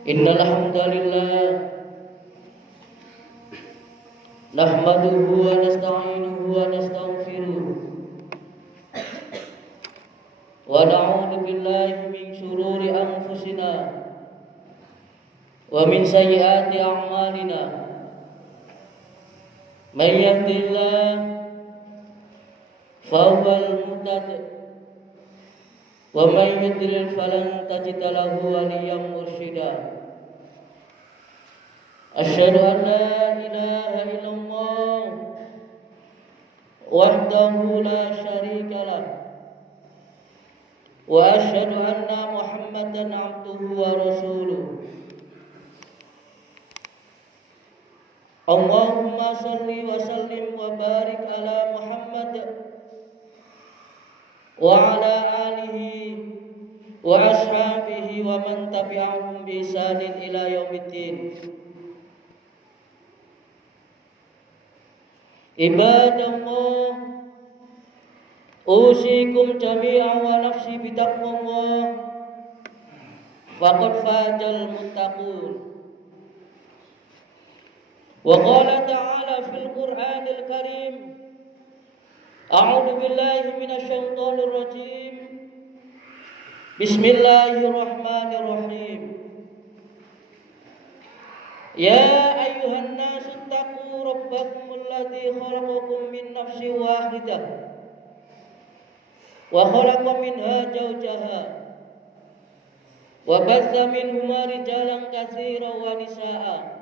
Innal hamdalillah nahmaduhu wa nasta'inuhu wa nastaghfiruh wa na'udzu billahi min shururi anfusina wa min sayyiati a'malina. May yahdihillahu fahuwal muhtadi wa may yudlil falan tajida lahu waliyyan mursyida. Asyhadu an la ilaha illallah wahdahu la syarika lah wa asyhadu anna Muhammadan abduhu wa rasuluh. Allahumma salli wa sallim wa barik ala Muhammad wa ala alihi wa ashabihi wa man tabi'ahum bi ihsanin ila yaumiddin. Ibadallah, usikum jami'an wa nafsi bitaqwallah, faqad fazal muttaqun. Wa qala ta'ala fil Qur'anil Karim, a'udzu billahi minasy syaithanir rajim. Bismillahirrahmanirrahim. Ya ayyuhan nasu taqu rabbakumul ladzi khalaqakum min nafsin wahidah wa khalaqa minha zawjaha wa batha minhuma rijalan katsiran wa nisaa'a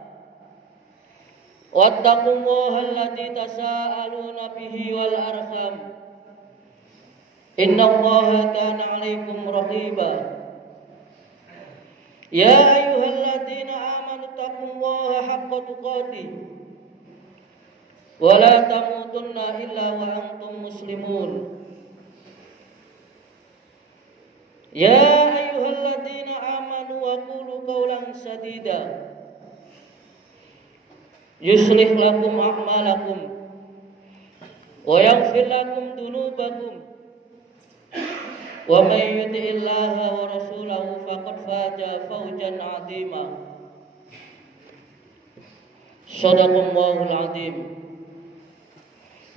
wattaqullaha alladzi tasaaluna bihi wal arham innallaha kana 'alaikum raqiba. Ya ayyuhalladzina amanu taqullaha haqqa tuqatih wa la tamutunna illa wa antum muslimun. Ya ayyuhalladzina amanu wa qulu qawlan sadida yuslih lakum a'malakum wa yaghfir lakum dhunubakum wa may yuti'illaha wa rasulahu faqad faza fawzan 'azima. Shadaqallahul 'azim.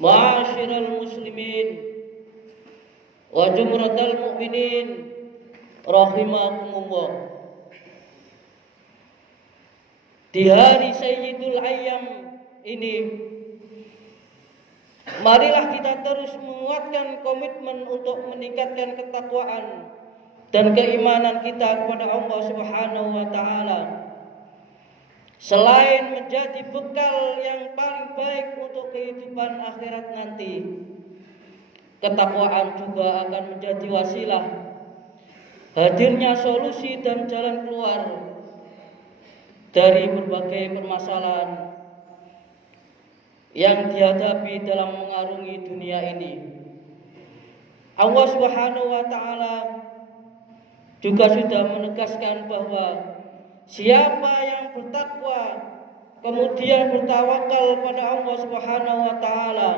Ma'asyiral muslimin wa jumratal mu'minin rahimakumullah. Di hari Sayyidul Ayyam ini, marilah kita terus menguatkan komitmen untuk meningkatkan ketakwaan dan keimanan kita kepada Allah Subhanahu wa taala. Selain menjadi bekal yang paling baik untuk kehidupan akhirat nanti, ketakwaan juga akan menjadi wasilah hadirnya solusi dan jalan keluar dari berbagai permasalahan yang dihadapi dalam mengarungi dunia ini. Allah Subhanahu wa taala juga sudah menegaskan bahwa siapa yang bertakwa kemudian bertawakal pada Allah Subhanahu wa taala,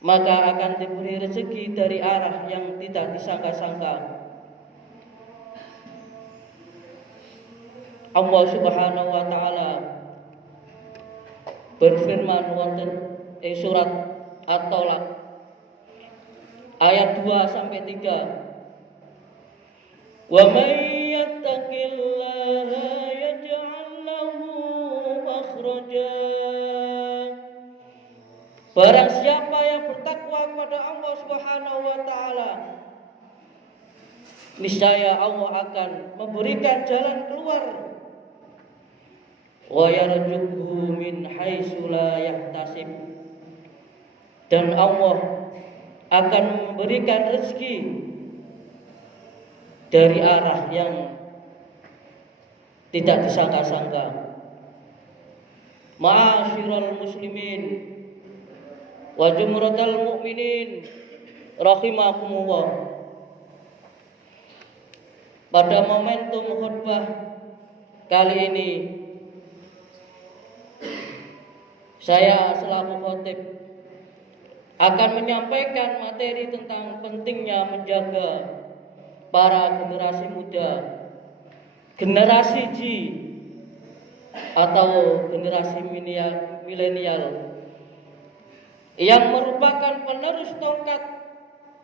maka akan diberi rezeki dari arah yang tidak disangka-sangka. Allah Subhanahu wa taala berfirman wonten ing surat At-Tolak ayat 2 sampai 3. Wa may yattaqillaha yaj'al lahu makhraja. Barang siapa yang bertakwa kepada Allah Subhanahu wa taala, niscaya Allah akan memberikan jalan keluar. Wa yarzuqhu min haitsu la yahtasib. Dan Allah akan memberikan rezeki dari arah yang tidak disangka-sangka. Ma'asyiral muslimin wa jumratal mu'minin rahimakumullah. Pada momentum khutbah kali ini, saya selaku khotib akan menyampaikan materi tentang pentingnya menjaga para generasi muda generasi G atau generasi milenial yang merupakan penerus tongkat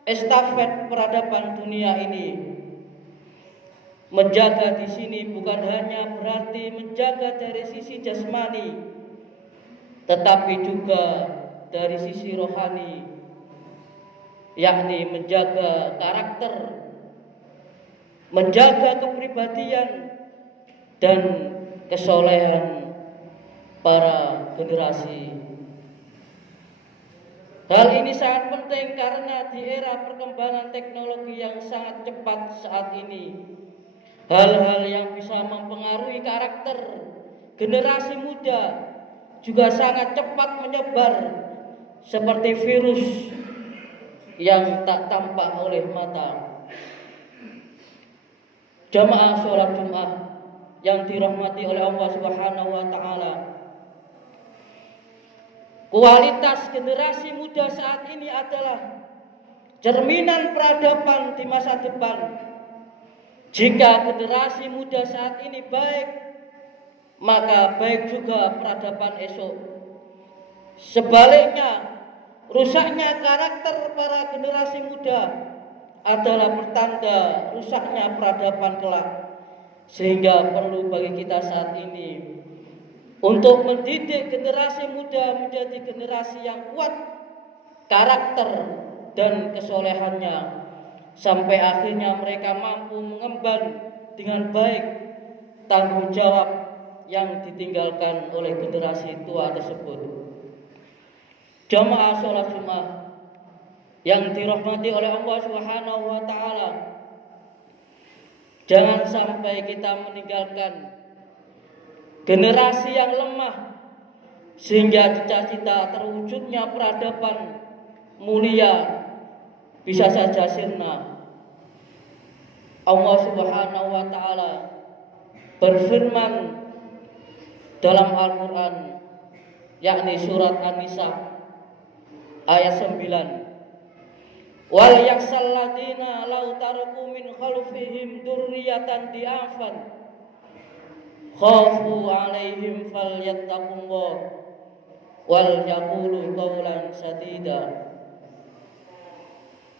estafet peradaban dunia ini. Menjaga di sini bukan hanya berarti menjaga dari sisi jasmani, tetapi juga dari sisi rohani, yakni menjaga karakter, menjaga kepribadian dan kesolehan para generasi. Hal ini sangat penting karena di era perkembangan teknologi yang sangat cepat saat ini, hal-hal yang bisa mempengaruhi karakter generasi muda juga sangat cepat menyebar seperti virus yang tak tampak oleh mata. Jamaah sholat Jumat yang dirahmati oleh Allah Subhanahu wa taala, kualitas generasi muda saat ini adalah cerminan peradaban di masa depan. Jika generasi muda saat ini baik, maka baik juga peradaban esok. Sebaliknya, rusaknya karakter para generasi muda adalah pertanda rusaknya peradaban kelak. Sehingga perlu bagi kita saat ini untuk mendidik generasi muda menjadi generasi yang kuat karakter dan kesolehannya, sampai akhirnya mereka mampu mengemban dengan baik tanggung jawab yang ditinggalkan oleh generasi tua tersebut. Jamaah sholat Jumat yang dirahmati oleh Allah Subhanahu wa taala, jangan sampai kita meninggalkan generasi yang lemah sehingga cita-cita terwujudnya peradaban mulia bisa saja sirna. Allah Subhanahu wa taala berfirman dalam Al-Qur'an, yakni surat An-Nisa ayat 9. Wal yaksal ladina law taraku min khalfihim dzurriyyatan di'afan khafu 'alaihim falyattaqullah wal yaqulu qawlan sadida.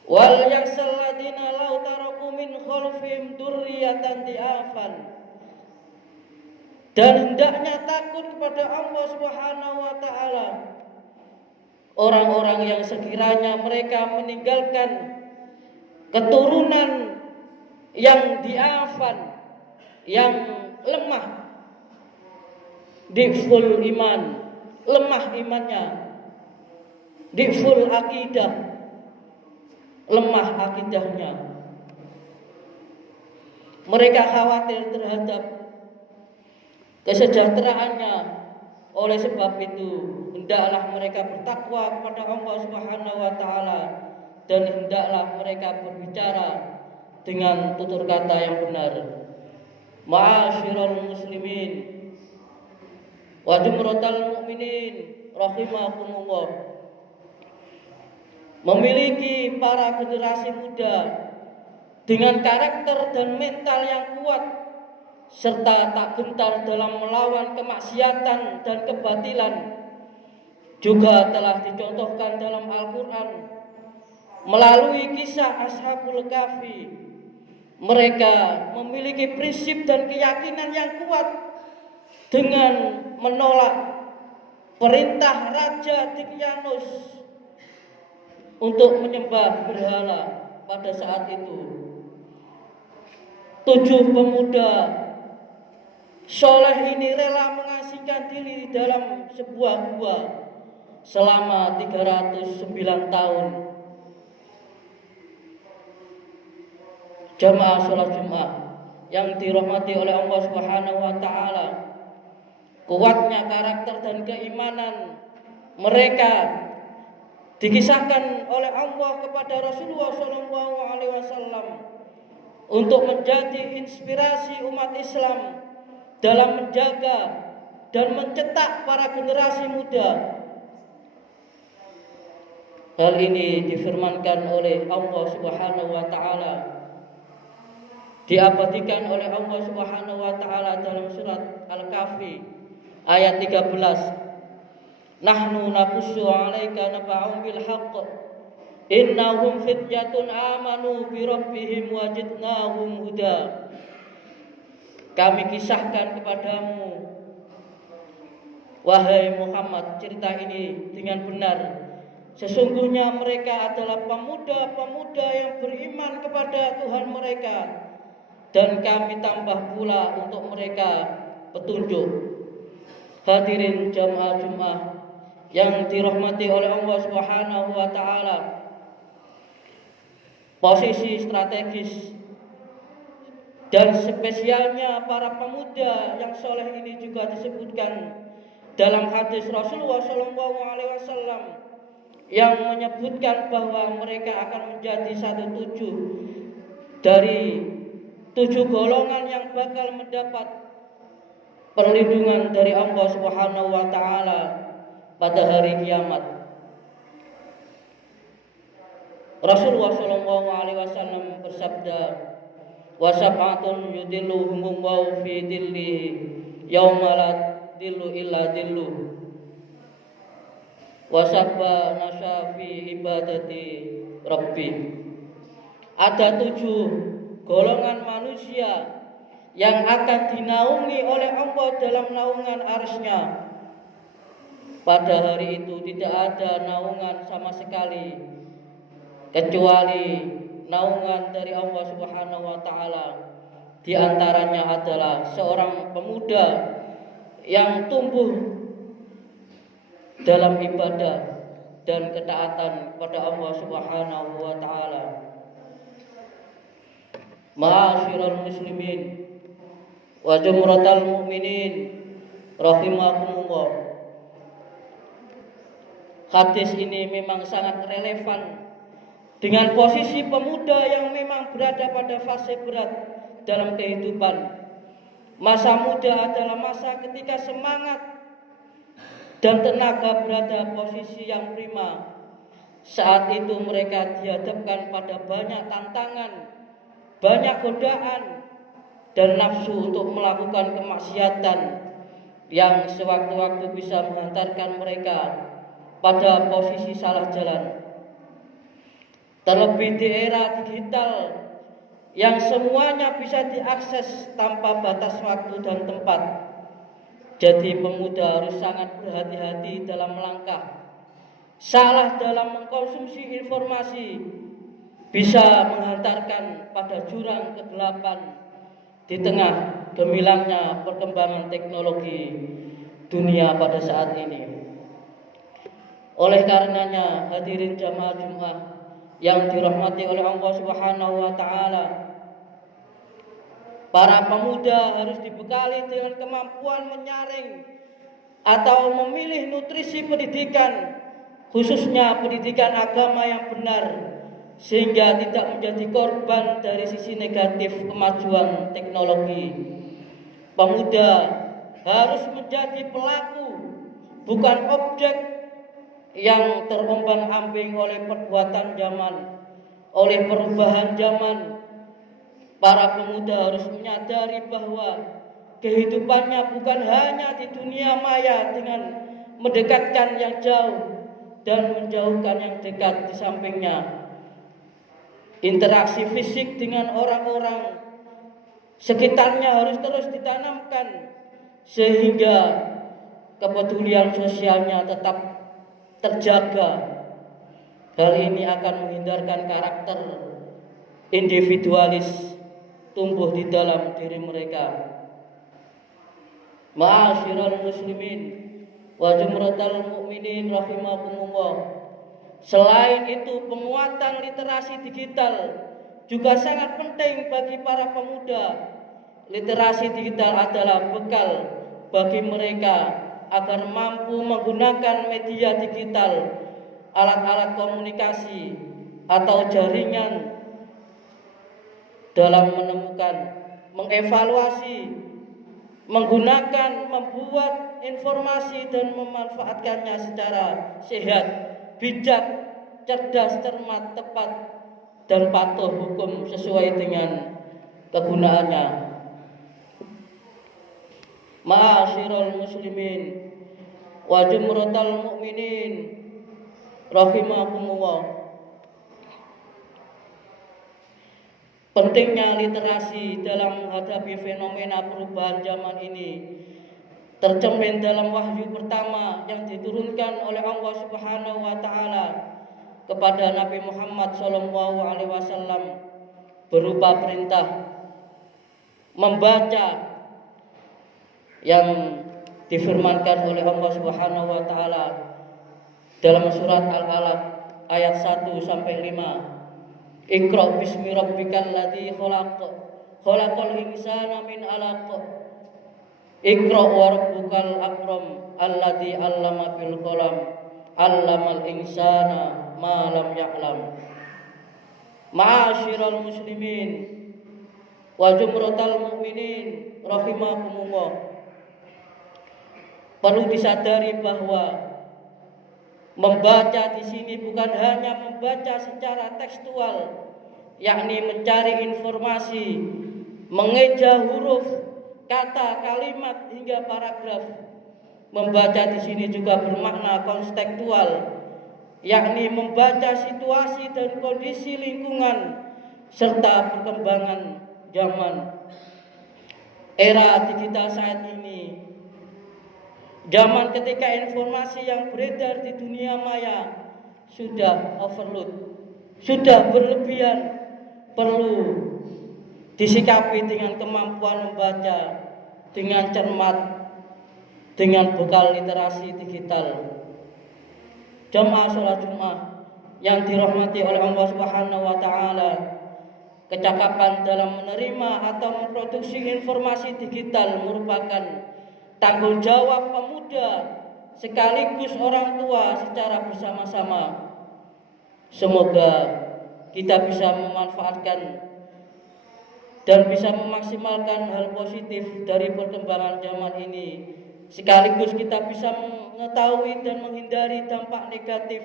Wal yaksal ladina law taraku min khalfihim dzurriyyatan di'afan, dan hendaknya takut kepada Allah Subhanahu wa taala orang-orang yang sekiranya mereka meninggalkan keturunan yang di'afan, yang lemah, diful iman, lemah imannya, diful akidah, lemah akidahnya. Mereka khawatir terhadap kesejahteraannya. Oleh sebab itu, hendaklah mereka bertakwa kepada Allah Subhanahu wa taala dan hendaklah mereka berbicara dengan tutur kata yang benar. Ma'asyiral muslimin wa jumratal mukminin rahimakumullah. Memiliki para generasi muda dengan karakter dan mental yang kuat serta tak gentar dalam melawan kemaksiatan dan kebatilan juga telah dicontohkan dalam Al-Quran melalui kisah Ashabul Kahfi. Mereka memiliki prinsip dan keyakinan yang kuat dengan menolak perintah Raja Dicyanus untuk menyembah berhala pada saat itu. 7 pemuda soleh ini rela mengasingkan diri dalam sebuah gua selama 309 tahun. Jamaah sholat Jumat yang dirahmati oleh Allah Subhanahu wa taala, kuatnya karakter dan keimanan mereka dikisahkan oleh Allah kepada Rasulullah SAW untuk menjadi inspirasi umat Islam dalam menjaga dan mencetak para generasi muda. Hal ini difirmankan oleh Allah Subhanahu wa taala diabadikan oleh Allah Subhanahu wa taala dalam surat Al-Kahfi ayat 13. Nahnu naqussu 'alaika naba'um bil haqq innahum fityatun amanu bi rabbihim wajidnahum huda. Kami kisahkan kepadamu wahai Muhammad cerita ini dengan benar. Sesungguhnya mereka adalah pemuda-pemuda yang beriman kepada Tuhan mereka, dan kami tambah pula untuk mereka petunjuk. Hadirin jamaah Jumat yang dirahmati oleh Allah Subhanahu wa taala, posisi strategis dan spesialnya para pemuda yang soleh ini juga disebutkan dalam hadis Rasulullah SAW yang menyebutkan bahwa mereka akan menjadi dari 7 golongan yang bakal mendapat perlindungan dari Allah Subhanahu wa taala pada hari kiamat. Rasulullah SAW bersabda, "Wa sab'atun yudilluhumullahu fi dhillihi yauma la dhillu illa dhilluh." Wasabba nasyafi ibadati Rabbi. Ada 7 golongan manusia yang akan dinaungi oleh Allah dalam naungan arsy-Nya. Pada hari itu tidak ada naungan sama sekali kecuali naungan dari Allah Subhanahu wa taala. Di antaranya adalah seorang pemuda yang tumbuh dalam ibadah dan ketaatan kepada Allah Subhanahu wa taala. Ma'asyiral muslimin wa jumratal mu'minin rahimakumullah. Hadis ini memang sangat relevan dengan posisi pemuda yang memang berada pada fase berat dalam kehidupan. Masa muda adalah masa ketika semangat dan tenaga berada posisi yang prima. Saat itu mereka dihadapkan pada banyak tantangan, banyak godaan dan nafsu untuk melakukan kemaksiatan yang sewaktu-waktu bisa menghantarkan mereka pada posisi salah jalan. Terlebih di era digital yang semuanya bisa diakses tanpa batas waktu dan tempat. Jadi pemuda harus sangat berhati-hati dalam melangkah. Salah dalam mengkonsumsi informasi bisa menghantarkan pada jurang kegelapan di tengah gemilangnya perkembangan teknologi dunia pada saat ini. Oleh karenanya, hadirin jamaah Jumat yang dirahmati oleh Allah Subhanahu wa taala, para pemuda harus dibekali dengan kemampuan menyaring atau memilih nutrisi pendidikan, khususnya pendidikan agama yang benar, sehingga tidak menjadi korban dari sisi negatif kemajuan teknologi. Pemuda harus menjadi pelaku, bukan objek yang terombang-ambing oleh perbuatan zaman, oleh perubahan zaman. Para pemuda harus menyadari bahwa kehidupannya bukan hanya di dunia maya dengan mendekatkan yang jauh dan menjauhkan yang dekat di sampingnya. Interaksi fisik dengan orang-orang sekitarnya harus terus ditanamkan sehingga kepedulian sosialnya tetap terjaga. Hal ini akan menghindarkan karakter individualis tumbuh di dalam diri mereka. Ma'asyiral muslimin wa jumratal mu'minin rahimakumullah. Selain itu, penguatan literasi digital juga sangat penting bagi para pemuda. Literasi digital adalah bekal bagi mereka agar mampu menggunakan media digital, alat-alat komunikasi atau jaringan dalam menemukan, mengevaluasi, menggunakan, membuat informasi dan memanfaatkannya secara sehat, bijak, cerdas, cermat, tepat, dan patuh hukum sesuai dengan kegunaannya. Ma'asyiral muslimin wa jumratal mu'minin rahimakumullah. Pentingnya literasi dalam menghadapi fenomena perubahan zaman ini tercermin dalam wahyu pertama yang diturunkan oleh Allah Subhanahu wa taala kepada Nabi Muhammad sallallahu alaihi wasallam berupa perintah membaca yang difirmankan oleh Allah Subhanahu wa taala dalam surat Al-Alaq ayat 1 sampai 5. Iqra bismi rabbikal ladzi khalaq, khalaqal insana min 'alaq. Iqra wa rabbukal akram alladzi 'allama bil qalam, 'allamal insana ma lam ya'lam. Ma'asyiral muslimin wa jumratal mu'minin rahimakumullah. Perlu disadari bahwa membaca di sini bukan hanya membaca secara tekstual, yakni mencari informasi, mengeja huruf, kata, kalimat hingga paragraf. Membaca di sini juga bermakna kontekstual, yakni membaca situasi dan kondisi lingkungan serta perkembangan zaman. Era digital saat ini, zaman ketika informasi yang beredar di dunia maya sudah overload, sudah berlebihan, perlu disikapi dengan kemampuan membaca dengan cermat, dengan bekal literasi digital. Jamaah sholat Jumat yang dirahmati oleh Allah Subhanahu wa taala, kecakapan dalam menerima atau memproduksi informasi digital merupakan tanggung jawab pemuda sekaligus orang tua secara bersama-sama. Semoga kita bisa memanfaatkan dan bisa memaksimalkan hal positif dari perkembangan zaman ini, sekaligus kita bisa mengetahui dan menghindari dampak negatif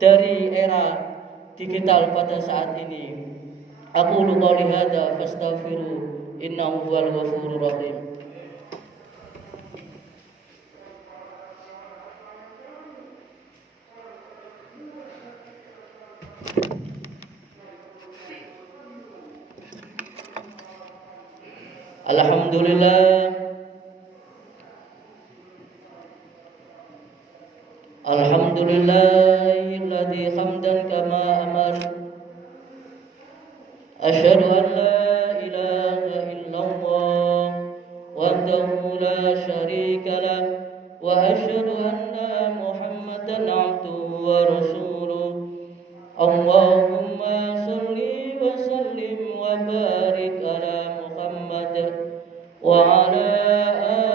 dari era digital pada saat ini. Aqulu qouli hadza fastaghfiru innahu huwal ghafurur rahim. Alhamdulillah, alhamdulillahilladzi hamdan kama amar. Asyhadu an la ilaha illallah wahdahu la syarika lah wa asyhadu anna Muhammadan abduhu wa rasuluh. Allahumma shalli wa sallim wa barik ala Muhammad wa ala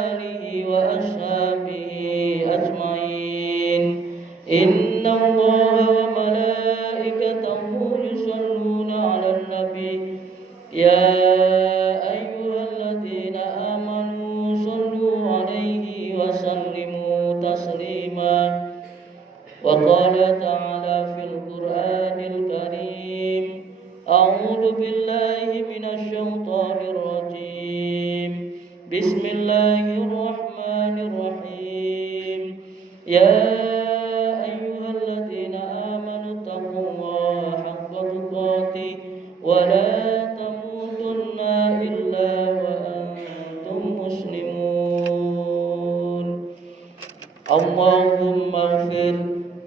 alihi wa ashabihi ajmain. Inna Allaha wa malaikatahu yusalluna 'alan nabi ya ayyuhalladzina amanu sallu 'alaihi wa sallimu taslima. Wa qala ta'ala fil Qur'anil Karim, a'udzu billahi minasy syaithanir rajim. Bismillahirrahmanirrahim. Ya ayyuhalladzina amanu taqullaha haqqa tuqatih wa la tamutunna illa wa antum muslimun. Allahumma ighfir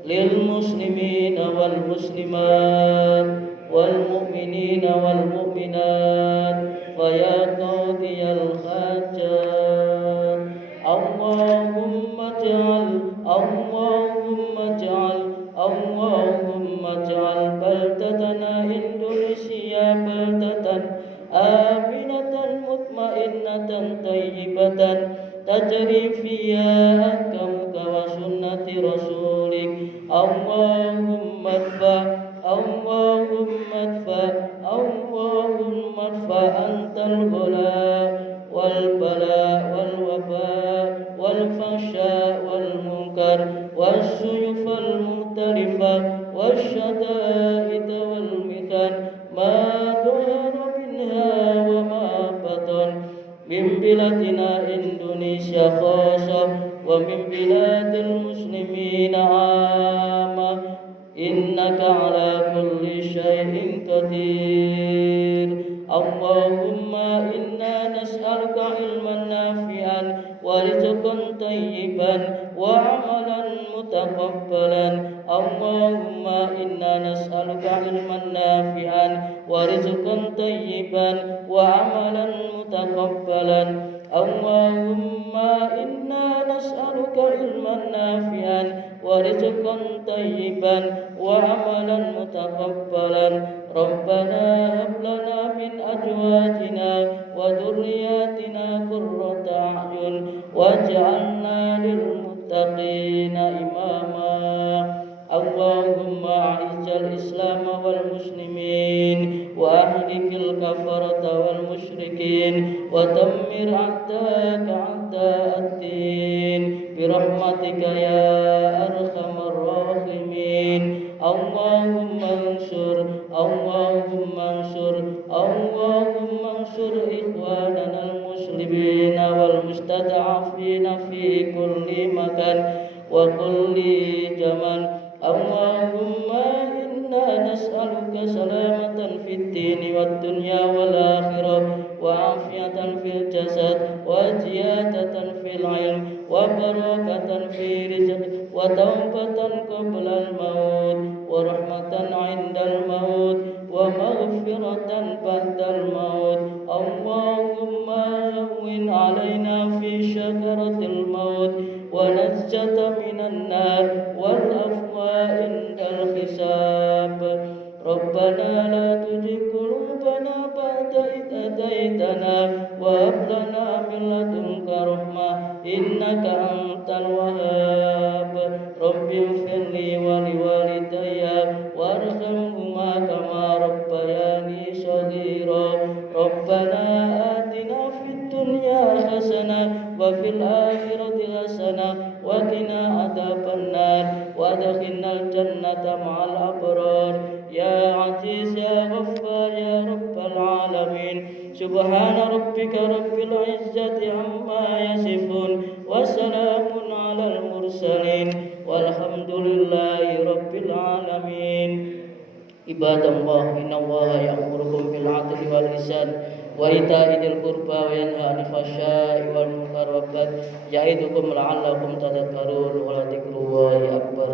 lil muslimina wal muslimat wal mu'minina wal mu'minat wa ya qadiyal hajat. Allahumma ja'al baldatana Indonesia baldatan aminatan mutmainnatan tayyibatan tajri fiha ahkamuka wa sunnati rasulik. Allahumma adfa antal ghala wal bala wal waba wal fahsya wal munkar wasyuyuf al muhtalifa wasyada'id wal mikan ma dhahara minha wa من بلادنا إندونيسيا خاصة ومن بلاد المسلمين عامة إنك على كل شيء قدير. اللهم إنا نسألك علما نافعا ورزقا طيبا وعملا متقبلا. اللهم إنا نسألك علما نافعا ورزقا طيبا وعملا متقبلا. اللهم إنا نسألك علما نافعا ورزقا طيبا وعملا متقبلا. ربنا هب لنا من أزواجنا وذرياتنا قرة أعين واجعلنا للمتقين إماما. اللهم أعز الإسلام والمسلمين وأهلك الكفرة والمشركين ودمر أعداءك أعداء الدين برحمتك يا أرحم الراحمين. اللهم انصر إخواننا المسلمين والمستضعفين في كل مكان وكل زمان. اللهم إنا نسألك سلامة في الدين والدنيا والآخرة وعافية في الجسد وزيادة في العلم وبركة في رزق وتوبة قبل الموت ورحمة عند الموت ومغفرة بعد الموت. اللهم هون علينا في شجرة الموت ونجة من النار والعفو عند الحساب. ربنا لا تزغ قلوبنا بعد إذ هديتنا وهب لنا من لدنك رحمة إنك أنت الوهاب. رب اغفر لي ولوالدي وارحمهما كما ربياني صغيرا. ربنا آتنا في الدنيا حسنة وفي الآخرة حسنة وقنا عذاب النار وادخلنا الجنة مع الأبرار يا عزيز يا غفار يا رب العالمين. سبحان ربك رب العزة عما يصفون وسلام على المرسلين والحمد لله رب العالمين. عباد الله إن الله يأمركم بالعدل والإحسان وإيتاء ذي القربى وينهى عن الفحشاء والمنكر والبغي يعظكم لعلكم تذكرون ولذكر الله أكبر.